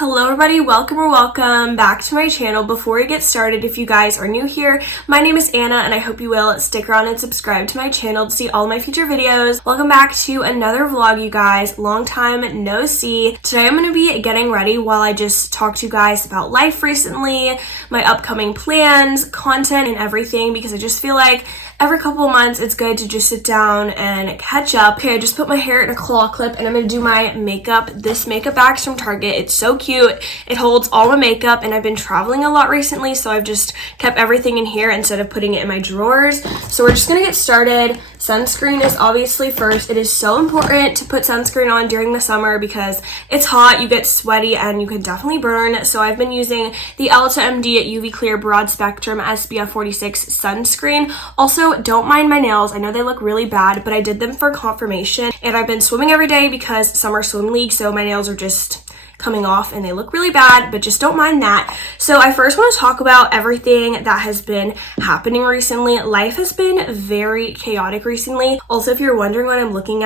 Hello everybody, welcome back to my channel. Before we get started, if you guys are new here, my name is Anna and I hope you will stick around and subscribe to my channel to see all my future videos. Welcome back to another vlog, you guys. Long time no see. Today I'm going to be getting ready while I just talk to you guys about life recently, my upcoming plans, content, and everything, because I just feel like every couple of months it's good to just sit down and catch up. Okay, I just put my hair in a claw clip and I'm going to do my makeup. This makeup bag's from Target. It's so cute. It holds all my makeup, and I've been traveling a lot recently, so I've just kept everything in here instead of putting it in my drawers. So we're just gonna get started. Sunscreen is obviously first. It is so important to put sunscreen on during the summer because it's hot, you get sweaty, and you can definitely burn. So I've been using the EltaMD UV Clear Broad Spectrum SPF 46 sunscreen. Also, don't mind my nails. I know they look really bad, but I did them for confirmation, and I've been swimming every day because summer swim league, so my nails are just coming off and they look really bad, but just don't mind that. So I first want to talk about everything that has been happening recently. Life has been very chaotic recently. Also, if you're wondering what I'm looking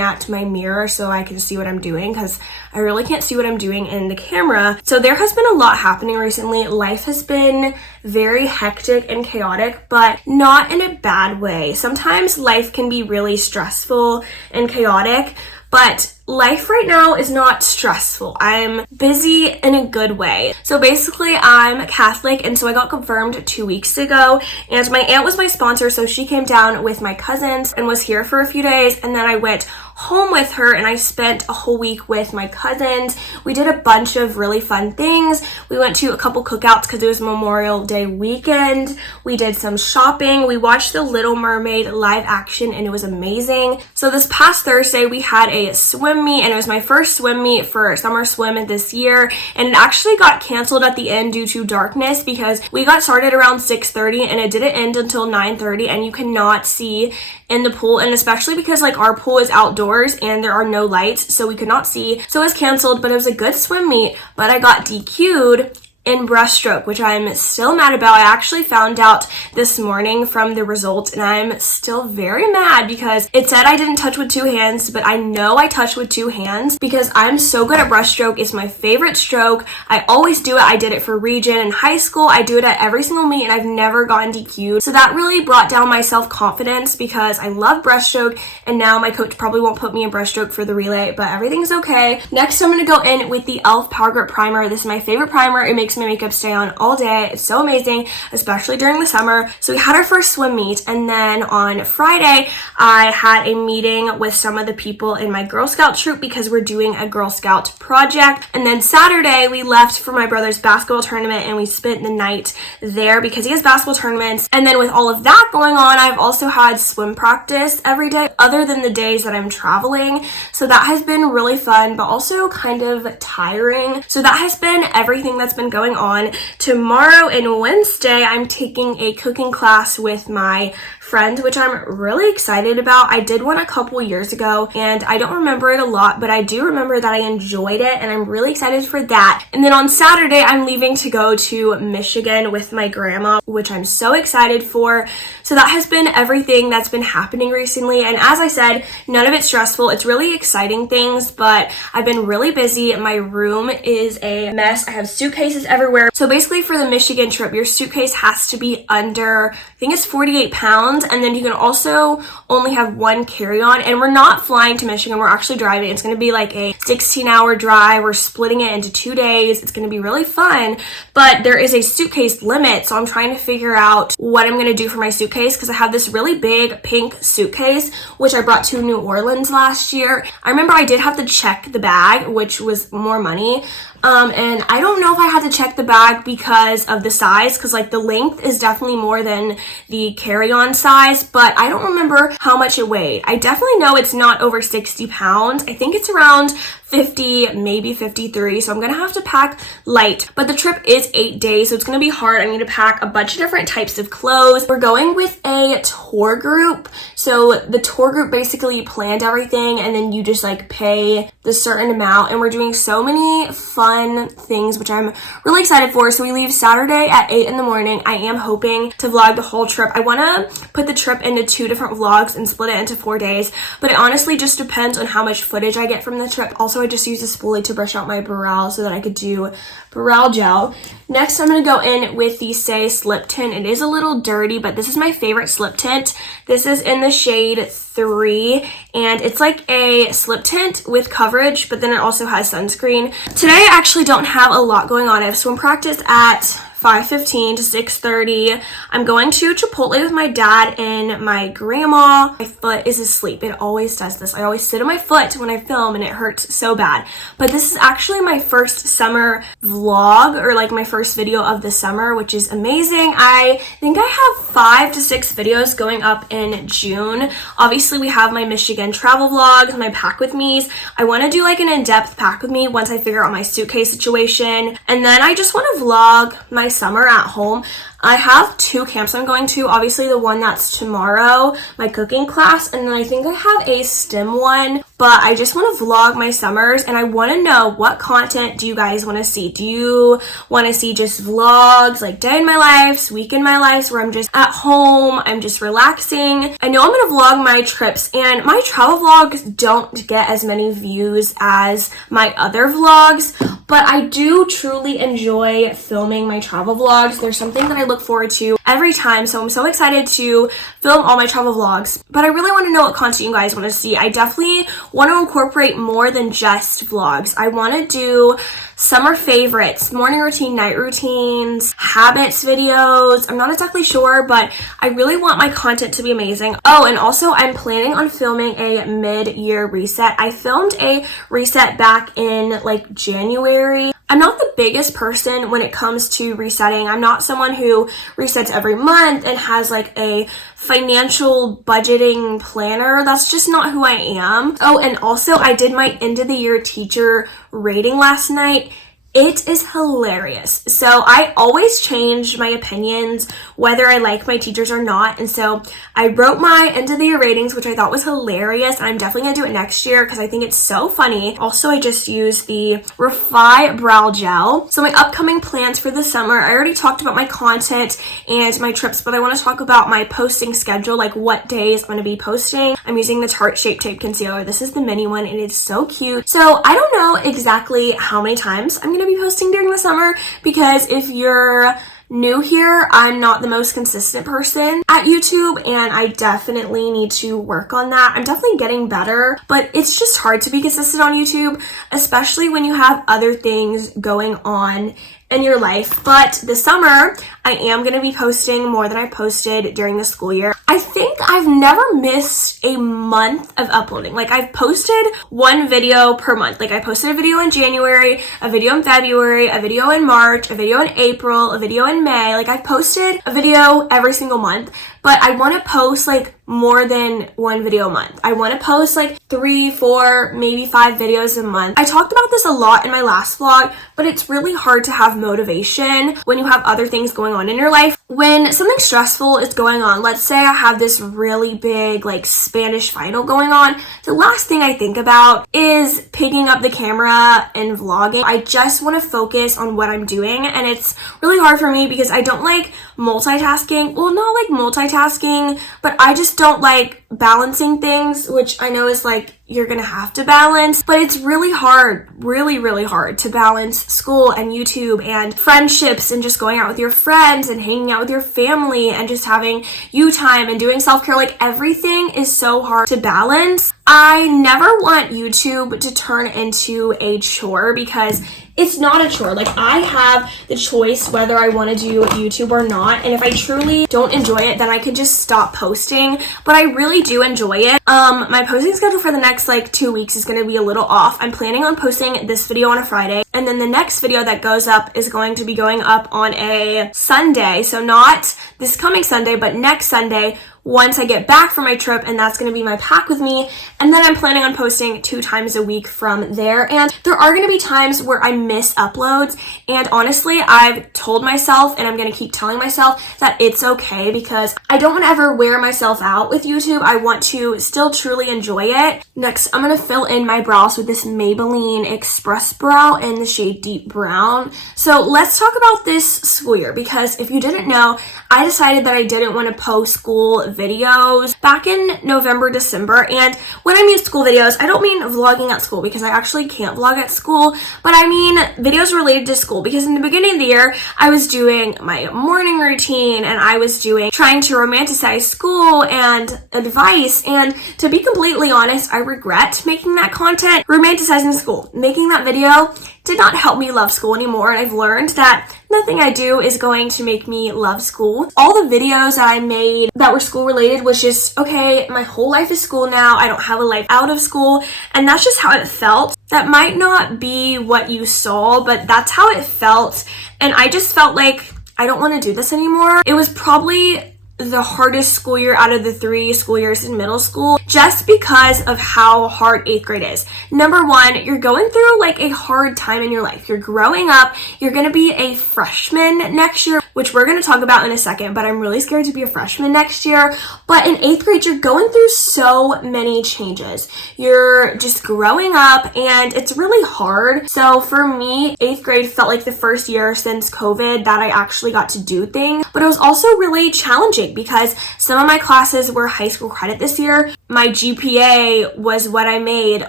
at my mirror so I can see what I'm doing, because I really can't see what I'm doing in the camera. So there has been a lot happening recently. Life has been very hectic and chaotic, but not in a bad way. Sometimes life can be really stressful and chaotic, but life right now is not stressful. I'm busy in a good way. So basically, I'm Catholic, and so I got confirmed 2 weeks ago, and my aunt was my sponsor, so she came down with my cousins and was here for a few days, and then I went home with her and I spent a whole week with my cousins. We did a bunch of really fun things. We went to a couple cookouts because it was Memorial Day weekend. We did some shopping. We watched The Little Mermaid live action and it was amazing. So this past Thursday we had a swim meet, and it was my first swim meet for summer swim this year, and it actually got canceled at the end due to darkness because we got started around 6:30 and it didn't end until 9:30, and you cannot see in the pool, and especially because like our pool is outdoors and there are no lights, so we could not see. So it was canceled, but it was a good swim meet. But I got DQ'd in breaststroke, which I'm still mad about. I actually found out this morning from the results, and I'm still very mad because it said I didn't touch with two hands, but I know I touched with two hands because I'm so good at breaststroke. It's my favorite stroke. I always do it. I did it for region in high school. I do it at every single meet, and I've never gotten DQ'd. So that really brought down my self-confidence because I love breaststroke, and now my coach probably won't put me in breaststroke for the relay, but everything's okay. Next, I'm going to go in with the e.l.f. Power Grip Primer. This is my favorite primer. It makes my makeup stay on all day. It's so amazing, especially during the summer. So we had our first swim meet, and then on Friday I had a meeting with some of the people in my Girl Scout troop because we're doing a Girl Scout project. And then Saturday we left for my brother's basketball tournament, and we spent the night there because he has basketball tournaments. And then with all of that going on, I've also had swim practice every day other than the days that I'm traveling. So that has been really fun, but also kind of tiring. So that has been everything that's been going on. Tomorrow and Wednesday, I'm taking a cooking class with my friend, which I'm really excited about. I did one a couple years ago, and I don't remember it a lot, but I do remember that I enjoyed it, and I'm really excited for that. And then on Saturday, I'm leaving to go to Michigan with my grandma, which I'm so excited for. So that has been everything that's been happening recently, and as I said, none of it's stressful. It's really exciting things, but I've been really busy. My room is a mess. I have suitcases everywhere. So basically for the Michigan trip, your suitcase has to be under, I think it's 48 pounds, and then you can also only have one carry-on. And we're not flying to Michigan, we're actually driving. It's going to be like a 16-hour drive. We're splitting it into 2 days. It's going to be really fun, but there is a suitcase limit, so I'm trying to figure out what I'm going to do for my suitcase because I have this really big pink suitcase which I brought to New Orleans last year. I remember I did have to check the bag, which was more money. And I don't know if I had to check the bag because of the size, because like the length is definitely more than the carry-on size, but I don't remember how much it weighed. I definitely know it's not over 60 pounds. I think it's around 50, maybe 53, so I'm gonna have to pack light. But the trip is 8 days, so it's gonna be hard. I need to pack a bunch of different types of clothes. We're going with a tour group, so the tour group basically planned everything, and then you just like pay the certain amount, and we're doing so many fun things, which I'm really excited for. So we leave Saturday at 8 in the morning. I am hoping to vlog the whole trip. I want to put the trip into 2 different vlogs and split it into 4 days, but it honestly just depends on how much footage I get from the trip. Also, also I just used a spoolie to brush out my brow so that I could do brow gel. Next, I'm going to go in with the Say Slip Tint. It is a little dirty, but this is my favorite slip tint. This is in the shade 3, and it's like a slip tint with coverage, but then it also has sunscreen. Today, I actually don't have a lot going on. I have swim practice at 5:15 to 6:30. I'm going to Chipotle with my dad and my grandma. My foot is asleep. It always does this. I always sit on my foot when I film and it hurts so bad. But this is actually my first summer vlog, or like my first video of the summer, which is amazing. I think I have 5 to 6 videos going up in June. Obviously, we have my Michigan travel vlogs, my pack with me's. I want to do like an in-depth pack with me once I figure out my suitcase situation. And then I just want to vlog my summer at home. I have 2 camps I'm going to. Obviously, the one that's tomorrow, my cooking class, and then I think I have a STEM one. But I just want to vlog my summers, and I want to know, what content do you guys want to see? Do you want to see just vlogs, like day in my life, week in my life, where I'm just at home, I'm just relaxing? I know I'm going to vlog my trips, and my travel vlogs don't get as many views as my other vlogs, but I do truly enjoy filming my travel vlogs. There's something that I look forward to every time, so I'm so excited to film all my travel vlogs. But I really want to know what content you guys want to see. I definitely want to incorporate more than just vlogs. I want to do summer favorites, morning routine, night routines, habits videos. I'm not exactly sure, but I really want my content to be amazing. Oh, and also I'm planning on filming a mid-year reset. I filmed a reset back in like January. I'm not the biggest person when it comes to resetting. I'm not someone who resets every month and has like a financial budgeting planner. That's just not who I am. Oh, and also I did my end of the year teacher rating last night. It is hilarious. So I always change my opinions whether I like my teachers or not. And so I wrote my end of the year ratings, which I thought was hilarious. And I'm definitely going to do it next year because I think it's so funny. Also, I just used the Refi Brow Gel. So my upcoming plans for the summer, I already talked about my content and my trips, but I want to talk about my posting schedule, like what days I'm going to be posting. I'm using the Tarte Shape Tape Concealer. This is the mini one and it's so cute. So I don't know exactly how many times I'm going to be posting during the summer, because if you're new here, I'm not the most consistent person at YouTube, and I definitely need to work on that. I'm definitely getting better, but it's just hard to be consistent on YouTube, especially when you have other things going on in your life. But this summer, I am going to be posting more than I posted during the school year. I think I've never missed a month of uploading. Like, I've posted one video per month. Like, I posted a video in January, a video in February, a video in March, a video in April, a video in May. Like, I've posted a video every single month, but I want to post like more than one video a month. I want to post like 3, 4, maybe 5 videos a month. I talked about this a lot in my last vlog, but it's really hard to have motivation when you have other things going on in your life. When something stressful is going on, let's say I have this really big like Spanish final going on, the last thing I think about is picking up the camera and vlogging. I just want to focus on what I'm doing, and it's really hard for me because I don't like multitasking. Well, not like multitasking, but I just don't like balancing things, which I know is like you're gonna have to balance, but it's really hard, really hard to balance school and YouTube and friendships and just going out with your friends and hanging out with your family and just having you time and doing self-care. Like, everything is so hard to balance. I never want YouTube to turn into a chore, because it's not a chore. Like, I have the choice whether I want to do YouTube or not, and if I truly don't enjoy it, then I could just stop posting, but I really do enjoy it. My posting schedule for the next like 2 weeks is going to be a little off. I'm planning on posting this video on a Friday, and then the next video that goes up is going to be going up on a Sunday, so not this coming Sunday, but next Sunday, once I get back from my trip, and that's going to be my pack with me. And then I'm planning on posting 2 times a week from there. And there are going to be times where I miss uploads, and honestly, I've told myself, and I'm going to keep telling myself, that it's okay, because I don't want to ever wear myself out with YouTube. I want to still truly enjoy it. Next, I'm going to fill in my brows with this Maybelline Express Brow in the shade Deep Brown. So let's talk about this school year, because if you didn't know, I decided that I didn't want to post school videos back in November, December. And when I mean school videos, I don't mean vlogging at school because I actually can't vlog at school, but I mean videos related to school, because in the beginning of the year, I was doing my morning routine and I was trying to romanticize school and advice. And to be completely honest, I regret making that content, romanticizing school. Making that video did not help me love school anymore, and I've learned that nothing I do is going to make me love school. All the videos that I made that were school related was just, okay, my whole life is school now, I don't have a life out of school, and that's just how it felt. That might not be what you saw, but that's how it felt, and I just felt like I don't want to do this anymore. It was probably the hardest school year out of the 3 school years in middle school, just because of how hard 8th grade is. Number one, you're going through like a hard time in your life. You're growing up. You're going to be a freshman next year, which we're going to talk about in a second, but I'm really scared to be a freshman next year. But in 8th grade, you're going through so many changes. You're just growing up and it's really hard. So for me, 8th grade felt like the first year since COVID that I actually got to do things, but it was also really challenging because some of my classes were high school credit this year. My GPA was what I made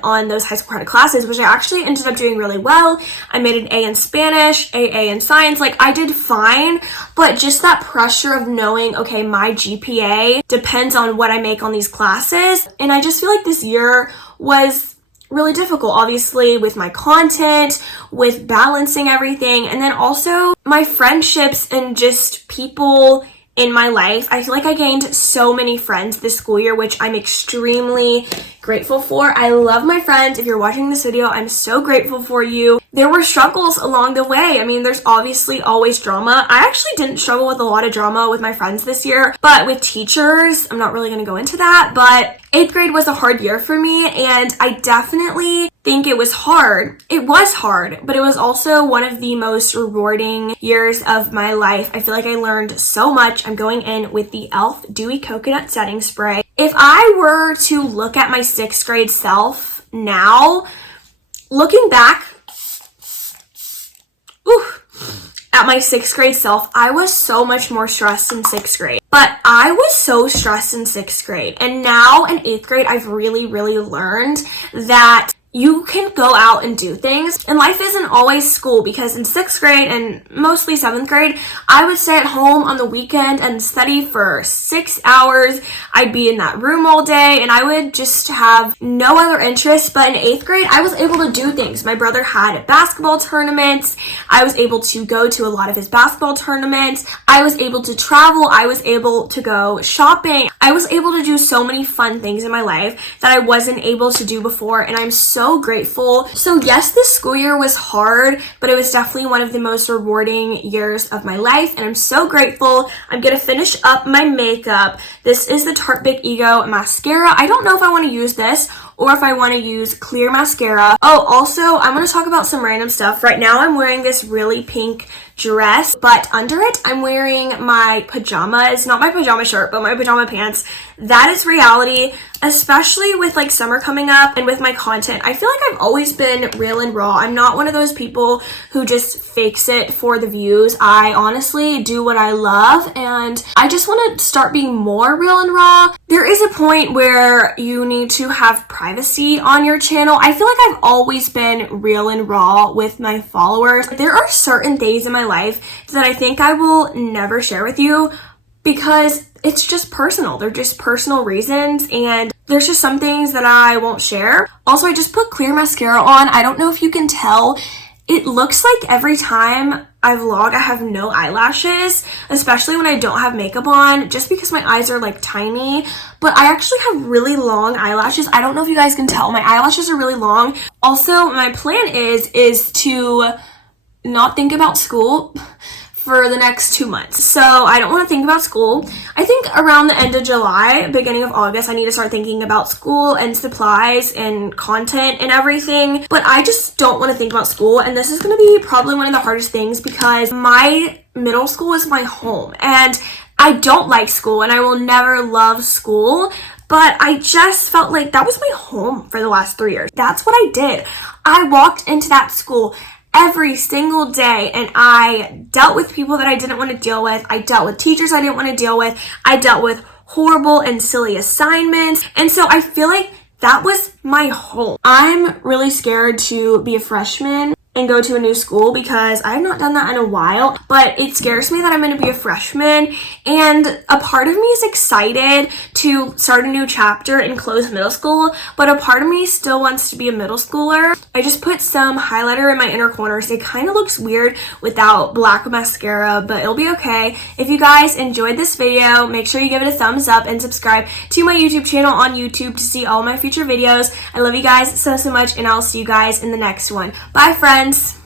on those high school credit classes, which I actually ended up doing really well. I made an A in Spanish, AA in science. Like, I did fine, but just that pressure of knowing, okay, my GPA depends on what I make on these classes. And I just feel like this year was really difficult, obviously, with my content, with balancing everything, and then also my friendships and just people in my life. I feel like I gained so many friends this school year, which I'm extremely grateful for. I love my friends. If you're watching this video, I'm so grateful for you. There were struggles along the way. I mean, there's obviously always drama. I actually didn't struggle with a lot of drama with my friends this year, but with teachers, I'm not really going to go into that, but 8th grade was a hard year for me, and I definitely think it was hard. It was hard, but it was also one of the most rewarding years of my life. I feel like I learned so much. I'm going in with the e.l.f. Dewy Coconut Setting Spray. If I were to look at my 6th grade self now, looking back, at my 6th grade self, I was so much more stressed in 6th grade. But I was so stressed in 6th grade. And now in 8th grade, I've really, really learned that you can go out and do things, and life isn't always school, because in 6th grade and mostly 7th grade, I would stay at home on the weekend and study for 6 hours. I'd be in that room all day and I would just have no other interest. But in 8th grade, I was able to do things. My brother had basketball tournaments. I was able to go to a lot of his basketball tournaments. I was able to travel. I was able to go shopping. I was able to do so many fun things in my life that I wasn't able to do before, and I'm so grateful. So yes, this school year was hard, but it was definitely one of the most rewarding years of my life, and I'm so grateful. I'm gonna finish up my makeup. This is the Tarte Big Ego mascara. I don't know if I want to use this or if I want to use clear mascara. Oh, also, I want to talk about some random stuff. Right now, I'm wearing this really pink dress, but under it, I'm wearing my pajamas. Not my pajama shirt, but my pajama pants. That is reality, especially with like summer coming up and with my content. I feel like I've always been real and raw. I'm not one of those people who just fakes it for the views. I honestly do what I love, and I just want to start being more real and raw. There is a point where you need to have privacy on your channel. I feel like I've always been real and raw with my followers. There are certain things in my life that I think I will never share with you because it's just personal. They're just personal reasons, and there's just some things that I won't share. Also, I just put clear mascara on. I don't know if you can tell. It looks like every time I vlog, I have no eyelashes, especially when I don't have makeup on, just because my eyes are like tiny, but I actually have really long eyelashes. I don't know if you guys can tell. My eyelashes are really long. Also, my plan is to not think about school for the next 2 months. So I don't want to think about school. I think around the end of July, beginning of August, I need to start thinking about school and supplies and content and everything. But I just don't want to think about school. And this is going to be probably one of the hardest things because my middle school is my home. And I don't like school and I will never love school. But I just felt like that was my home for the last 3 years. That's what I did. I walked into that school every single day, and I dealt with people that I didn't want to deal with. I dealt with teachers I didn't want to deal with. I dealt with horrible and silly assignments. And so I feel like that was my home. I'm really scared to be a freshman and go to a new school because I have not done that in a while, but it scares me that I'm going to be a freshman, and a part of me is excited to start a new chapter and close middle school, but a part of me still wants to be a middle schooler. I just put some highlighter in my inner corners. It kind of looks weird without black mascara, but it'll be okay. If you guys enjoyed this video, make sure you give it a thumbs up and subscribe to my YouTube channel on YouTube to see all my future videos. I love you guys so much, and I'll see you guys in the next one. Bye, friends!